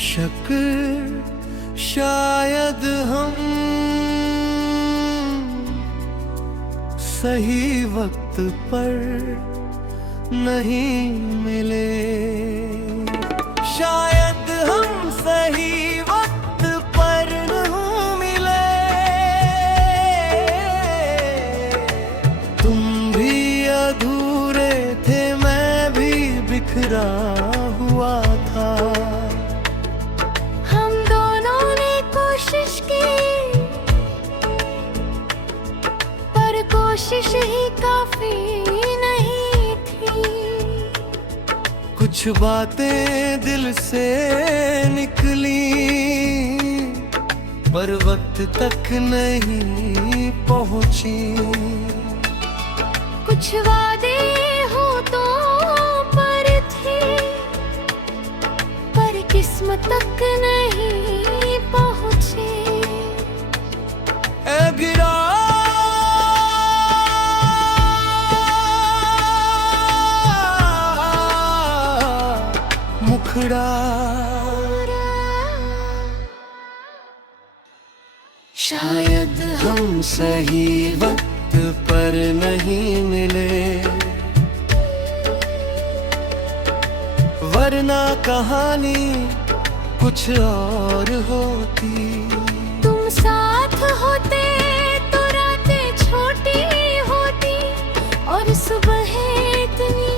बेशक शायद हम सही वक्त पर नहीं मिले, शायद हम सही वक्त पर नहीं मिले। तुम भी अधूरे थे, मैं भी बिखरा हुआ था। हम दोनों ने कोशिश की, पर कोशिश ही काफी नहीं थी। कुछ बातें दिल से निकली, पर वक्त तक नहीं पहुंची। कुछ वादे होठों पर थे, पर किस्मत तक नहीं पहुंचे। ऐ गिरा मुखड़ा, शायद हम सही वक्त पर नहीं मिले, वरना कहानी कुछ और होती। तुम साथ होते तो रातें छोटी होती, और सुबह इतनी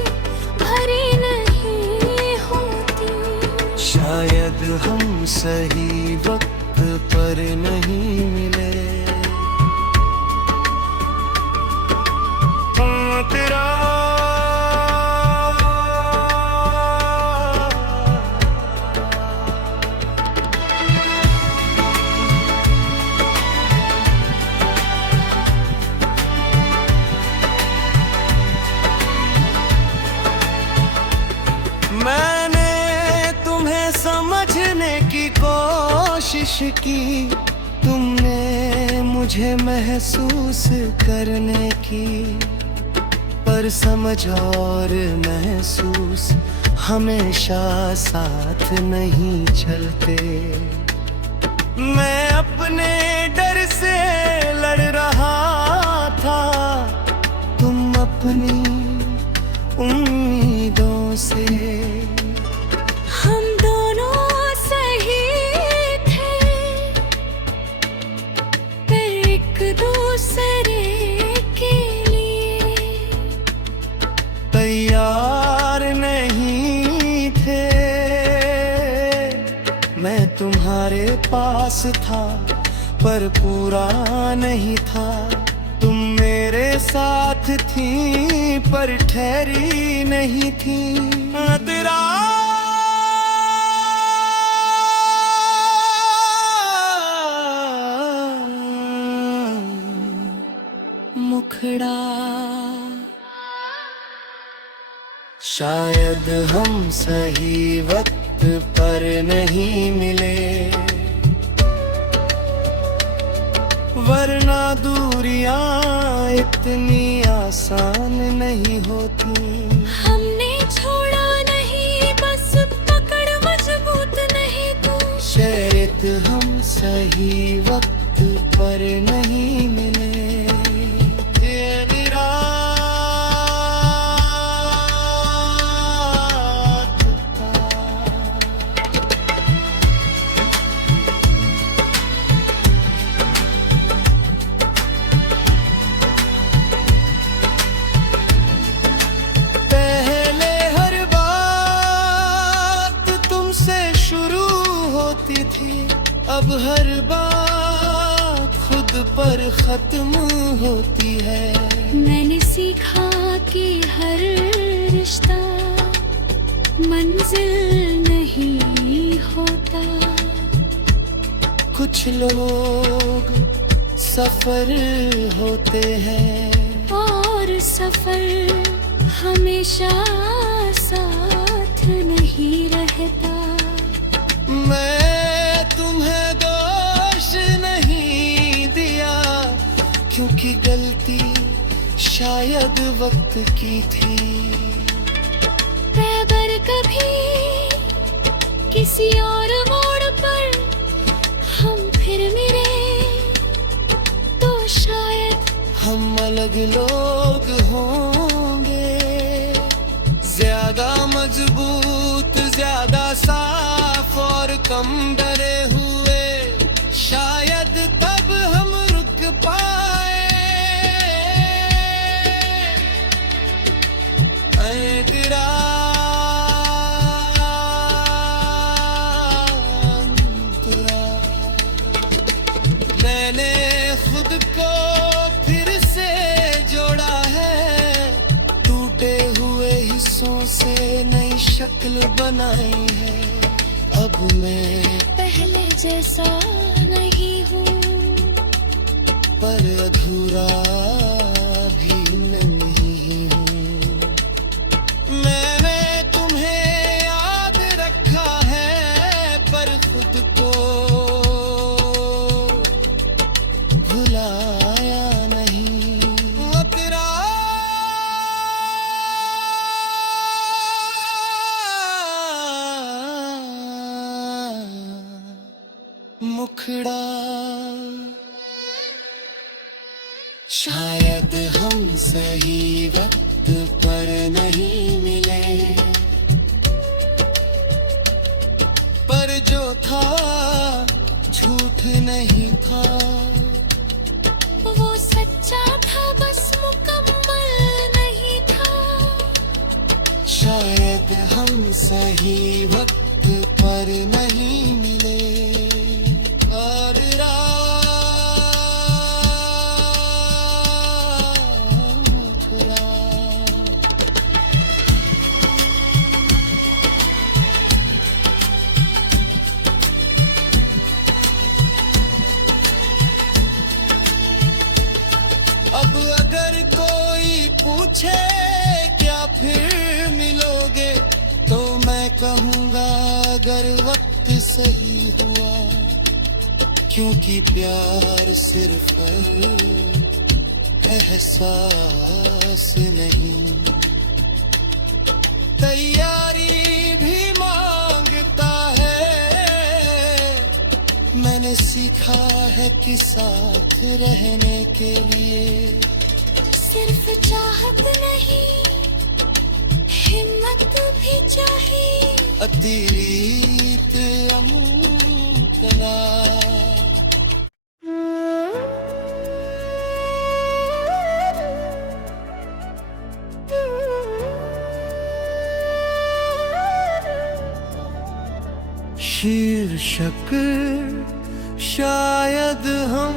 भरी नहीं होती। शायद हम सही वक्त पर नहीं मिले। तेरा मैंने तुम्हें समझने की कोशिश की, तुमने मुझे महसूस करने की, पर समझ और महसूस हमेशा साथ नहीं चलते। मैं अपने डर से लड़ रहा था, तुम अपनी उम्मीदों से। हम दोनों सही थे, पर एक दूसरे के लिए तैयार नहीं थे। मैं तुम्हारे पास था, पर पूरा नहीं था। तुम मेरे साथ थी, पर ठहरी नहीं थी। तेरा मुखड़ा, शायद हम सही वक्त पर नहीं मिले, वरना दूरियां इतनी आसान नहीं होती। हमने छोड़ा नहीं, बस पकड़ मजबूत नहीं तू। शायद हम सही वक्त पर नहीं मिले। तेरी रात का पहले हर बात तुमसे शुरू होती थी, अब हर बात खुद पर खत्म होती है। मैंने सीखा कि हर रिश्ता मंजिल नहीं होता। कुछ लोग सफर होते हैं, और सफर हमेशा साथ नहीं रहता। मैं तुम्हें दोष नहीं दिया, क्योंकि गलती शायद वक्त की थी। अगर कभी किसी और मोड़ पर हम फिर मिले तो शायद हम अलग लोग होंगे, ज्यादा मजबूत, ज्यादा साफ और कम डरे हुए। शायद तब हम रुक पाए। ऐ तेरा अंतरा, मैंने खुद को फिर से जोड़ा है, टूटे हुए हिस्सों से नई शक्ल बनाई है। अब मैं पहले जैसा नहीं हूँ, पर अधूरा भी नहीं हूँ। मैंने तुम्हें याद रखा है, पर खुद को भुलाया नहीं। वो तेरा मुखड़ा, शायद हम सही वक्त पर नहीं मिले, पर जो था झूठ नहीं था। वो सच्चा था बस मुकम्मल नहीं था। शायद हम सही वक्त पर नहीं मिले, और अब अगर कोई पूछे क्या फिर मिलोगे, तो मैं कहूँगा अगर वक्त सही हुआ, क्योंकि प्यार सिर्फ एहसास नहीं, तैयारी भी मांगता है। मैंने सीखा है कि साथ रहने के लिए सिर्फ चाहत नहीं, हिम्मत भी चाहिए। अतीत अमूतना, शीर्षक शायद हम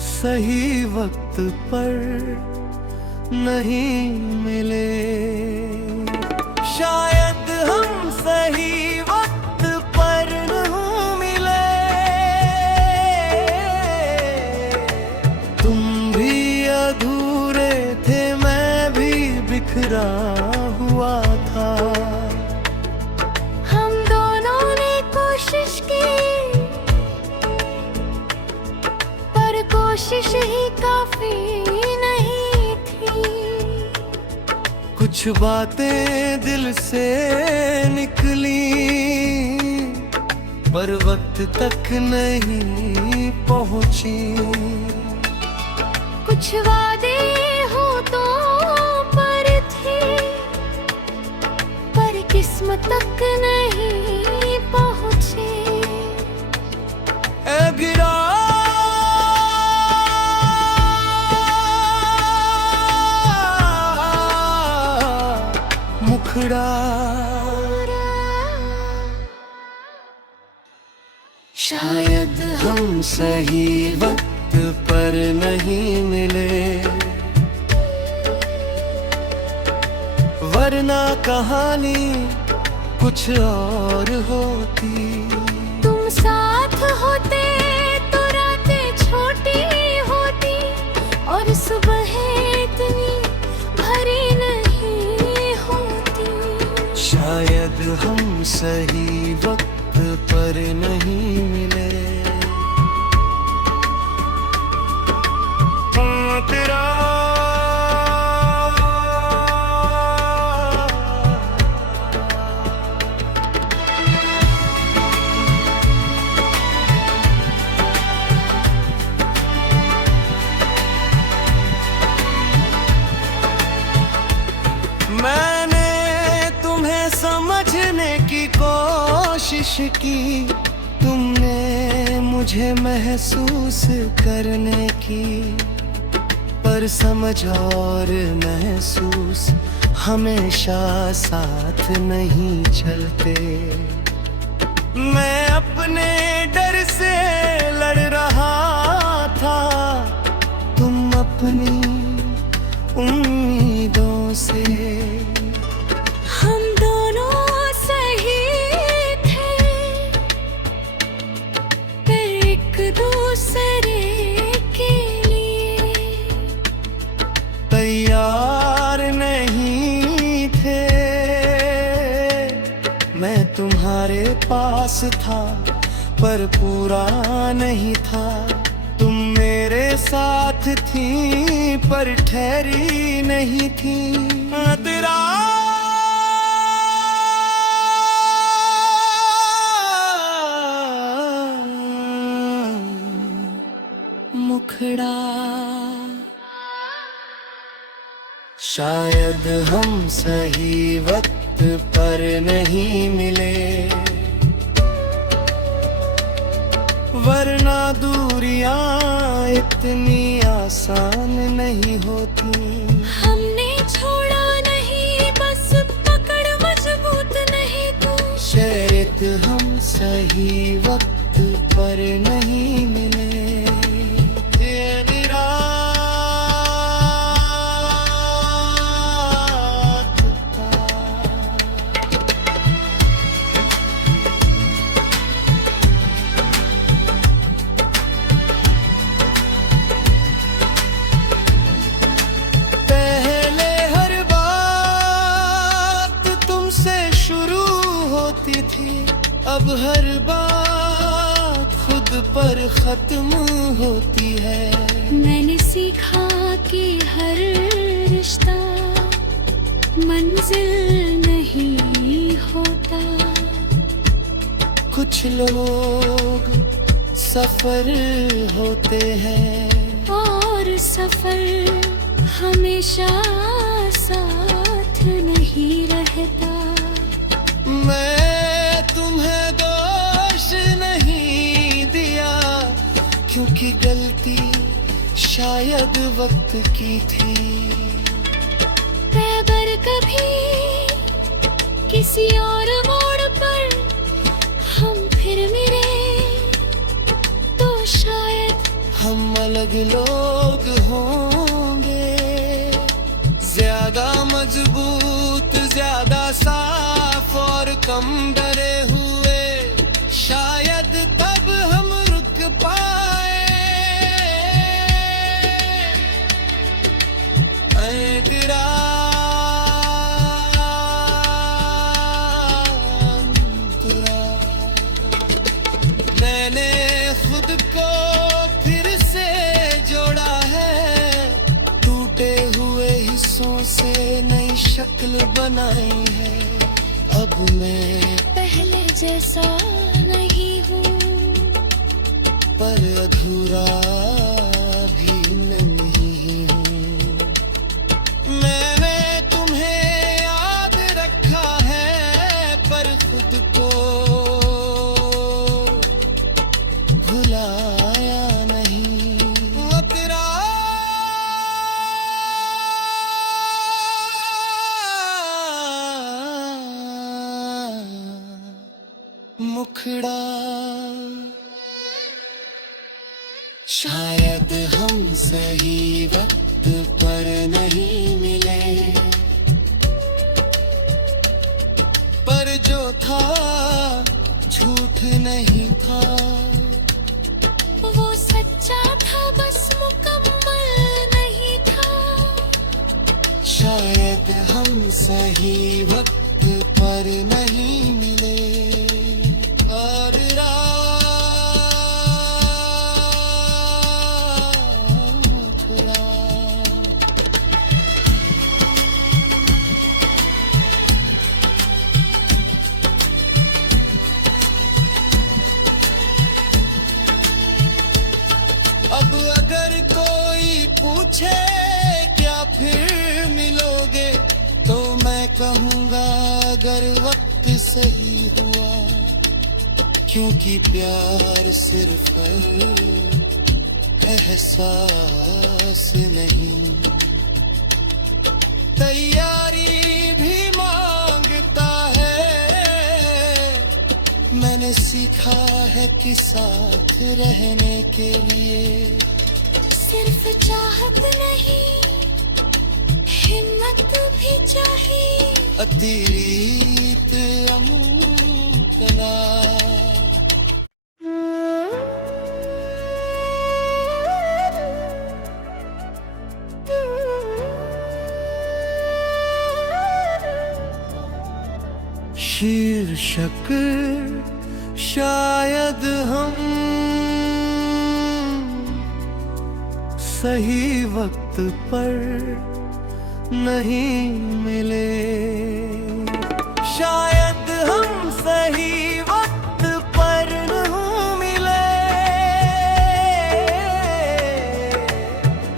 सही वक्त पर नहीं मिले, शायद हम सही वक्त पर नहीं मिले। तुम भी अधूरे थे, मैं भी बिखरा हुआ था। हम दोनों ने कोशिश की, पर कोशिश ही काफी नहीं थी। कुछ बातें दिल से निकली, पर वक्त तक नहीं पहुंची। कुछ वादे होठों पर थे, पर किस्मत तक नहीं पहुंचे। ऐ गिरा मुखड़ा, शायद हम सही वक्त पर नहीं मिले, वरना कहानी कुछ और होती। तुम साथ होते तो रातें छोटी होती, और सुबह इतनी भरी नहीं होती। शायद हम सही वक्त पर नहीं मिले। तेरा आशिकी तुमने मुझे महसूस करने की, पर समझ और महसूस हमेशा साथ नहीं चलते। मैं अपने डर से लड़ रहा था, तुम अपनी उम्मीदों से। हम दोनों सही थे, पर एक दूसरे के लिए तैयार नहीं थे। मैं तुम्हारे पास था पर पूरा नहीं था, तुम मेरे साथ थी पर ठहरी नहीं थी। तेरा मुखड़ा, शायद हम सही वक्त पर नहीं मिले, वरना दूरियां इतनी आसान नहीं होती। हमने छोड़ा नहीं, बस पकड़ मजबूत नहीं तू। शायद हम सही वक्त पर नहीं मिले। तेरी रात का पहले हर बात तुमसे शुरू होती थी, अब हर बात खुद पर खत्म होती है। मैंने सीखा कि हर रिश्ता मंजिल नहीं होता। कुछ लोग सफर होते हैं और सफर हमेशा साथ नहीं रहता। मैं तुम्हें दोष नहीं दिया, क्योंकि गलती शायद वक्त की थी। अगर कभी किसी और मोड़ पर हम फिर मिले, तो शायद हम अलग लोग होंगे, ज्यादा मजबूत, ज्यादा साफ और कम डरे हुए। शायद तब हम रुक पाए। ऐ तेरा अंतरा, मैंने खुद को फिर से जोड़ा है, टूटे हुए हिस्सों से नई शक्ल बनाई है। अब मैं पहले जैसा नहीं हूँ, पर अधूरा भी नहीं हूँ। मैंने तुम्हें याद रखा है, पर खुद को भुलाया नहीं। वो तेरा मुखड़ा, शायद हम सही वक्त पर नहीं मिले, पर जो था झूठ नहीं था। वो सच्चा था, बस मुकम्मल नहीं था। शायद हम सही वक्त पर नहीं मिले, और अब अगर कोई पूछे क्या फिर मिलोगे, तो मैं कहूँगा अगर वक्त सही हुआ क्योंकि प्यार सिर्फ एहसास नहीं, तैयारी भी मांगता है। मैंने सीखा है कि साथ रहने के लिए सिर्फ चाहत नहीं, हिम्मत भी चाहिए। अतीत अमूतना शीर्षक शायद हम सही वक्त पर नहीं मिले, शायद हम सही वक्त पर नहीं मिले।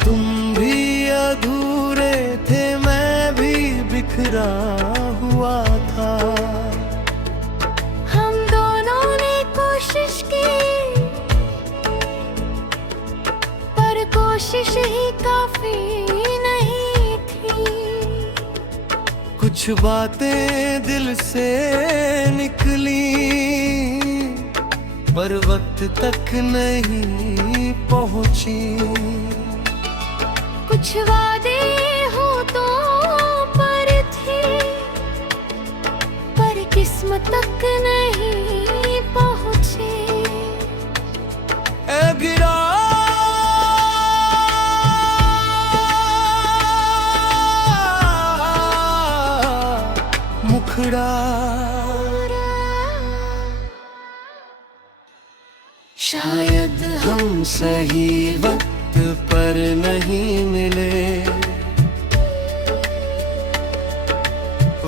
तुम भी अधूरे थे, मैं भी बिखरा हुआ था। हम दोनों ने कोशिश की, पर कोशिश ही काफी नहीं थी। कुछ बातें दिल से निकली, पर वक्त तक नहीं पहुंची। कुछ वादे होठों पर थे, पर किस्मत तक नहीं पहुंचे। ऐ गिरा मुखड़ा, शायद हम सही वक्त पर नहीं मिले,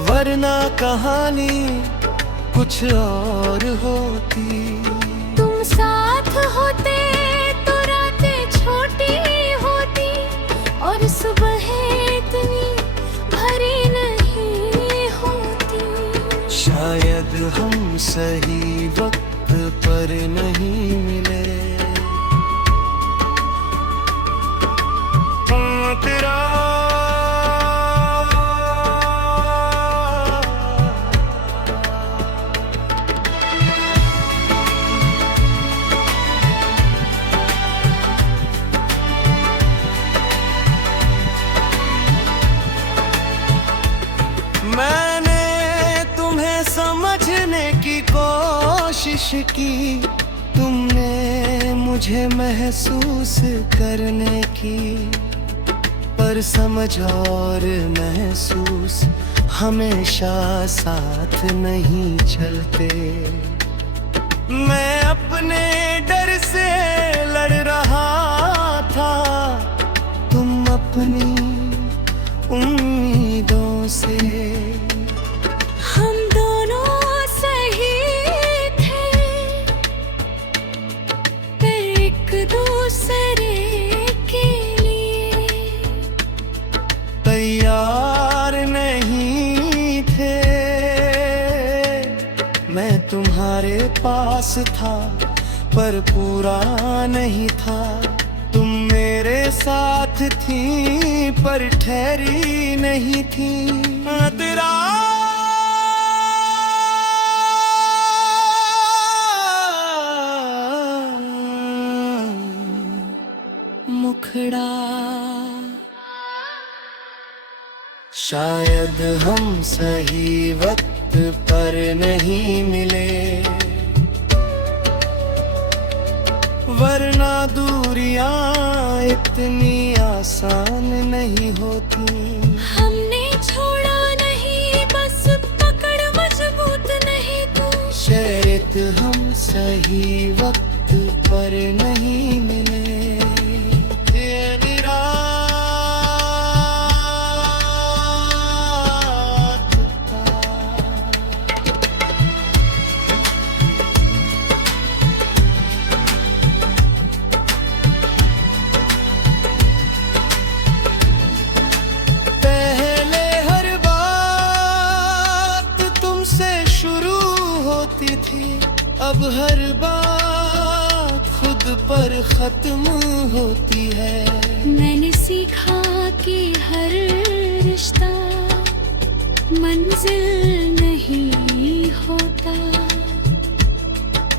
वरना कहानी कुछ और होती। तुम साथ होते तो रातें छोटी होती, और सुबह इतनी भरी नहीं होती। शायद हम सही वक्त पर नहीं मिले। तेरा मैंने तुम्हें समझने की कोशिश की, तुमने मुझे महसूस करने की। पर समझ और महसूस हमेशा साथ नहीं चलते। मैं अपने डर से लड़ रहा था, तुम अपनी उम्मीदों से। हम दोनों सही थे, एक दूसरे के लिए तैयार नहीं थे। मैं तुम्हारे पास था, पर पूरा नहीं था। तुम मेरे साथ थी, पर ठहरी नहीं थी। तेरा मुखड़ा, शायद हम सही वक्त पर नहीं मिले, वरना दूरियां इतनी आसान नहीं होती। हमने छोड़ा नहीं, बस पकड़ मजबूत नहीं तू। शायद हम सही वक्त पर नहीं मिले। तेरी रात का पहले हर बात तुमसे शुरू होती थी, अब हर बात खुद पर खत्म होती है। मैंने सीखा कि हर रिश्ता मंजिल नहीं होता।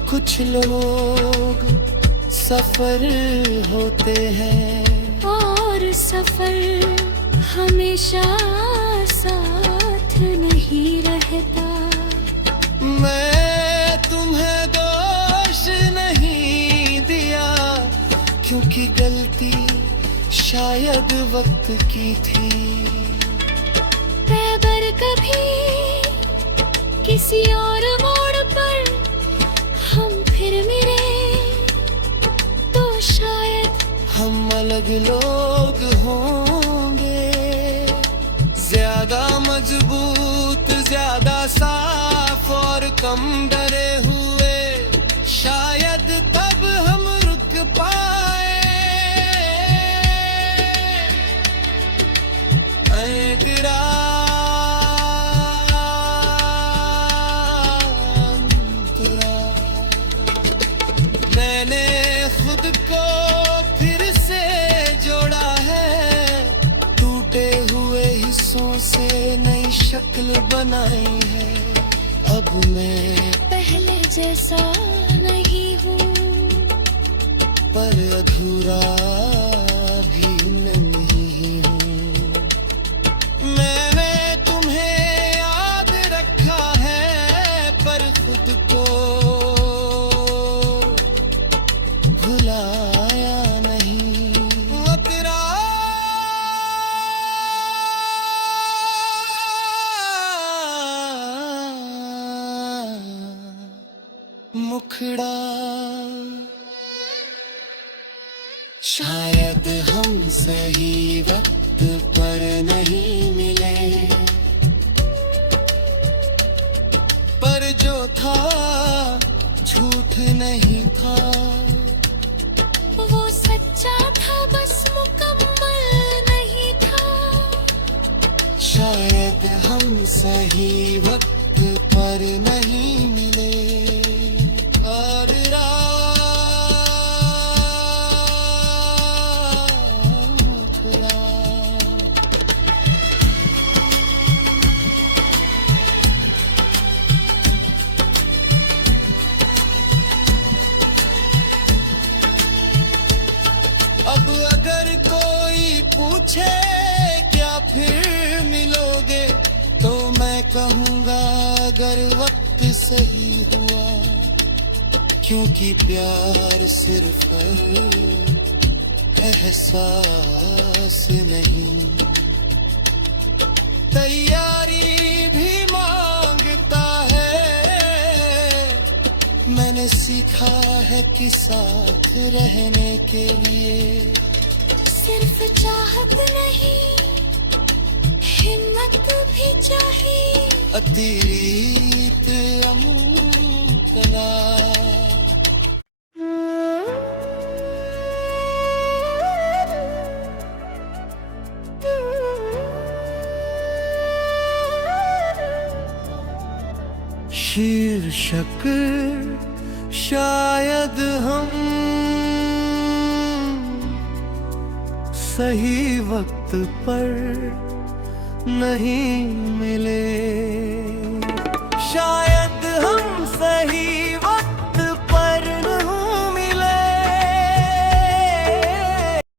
कुछ लोग सफर होते हैं और सफर हमेशा साथ नहीं रहता। मैं तुम्हें दोष नहीं दिया, क्योंकि गलती शायद वक्त की थी। अगर कभी किसी और मोड़ पर हम फिर मिले तो शायद हम अलग लोग होंगे, ज्यादा मजबूत, ज्यादा साफ और कम डरे हुए। शायद तब हम रुक पाए। ऐ तेरा मैंने खुद को फिर से जोड़ा है, टूटे हुए हिस्सों से नई शक्ल बनाई है। अब मैं पहले जैसा नहीं हूँ, पर अधूरा भी नहीं हूँ। मैंने तुम्हें याद रखा है, पर खुद को भुलाया नहीं। वो तेरा मुखड़ा, शायद हम सही वक्त पर नहीं मिले, पर जो था झूठ नहीं था। वो सच्चा था बस मुकम्मल नहीं था। शायद हम सही वक्त पर नहीं मिले, और अब अगर कोई पूछे क्या फिर मिलोगे, तो मैं कहूँगा अगर वक्त सही हुआ, क्योंकि प्यार सिर्फ एहसास नहीं, तैयारी भी मांगता है। मैंने सीखा है कि साथ रहने के लिए सिर्फ चाहत नहीं, हिम्मत भी चाहिए। अतीत अमूतना शीर्षक शायद हम सही वक्त पर नहीं मिले।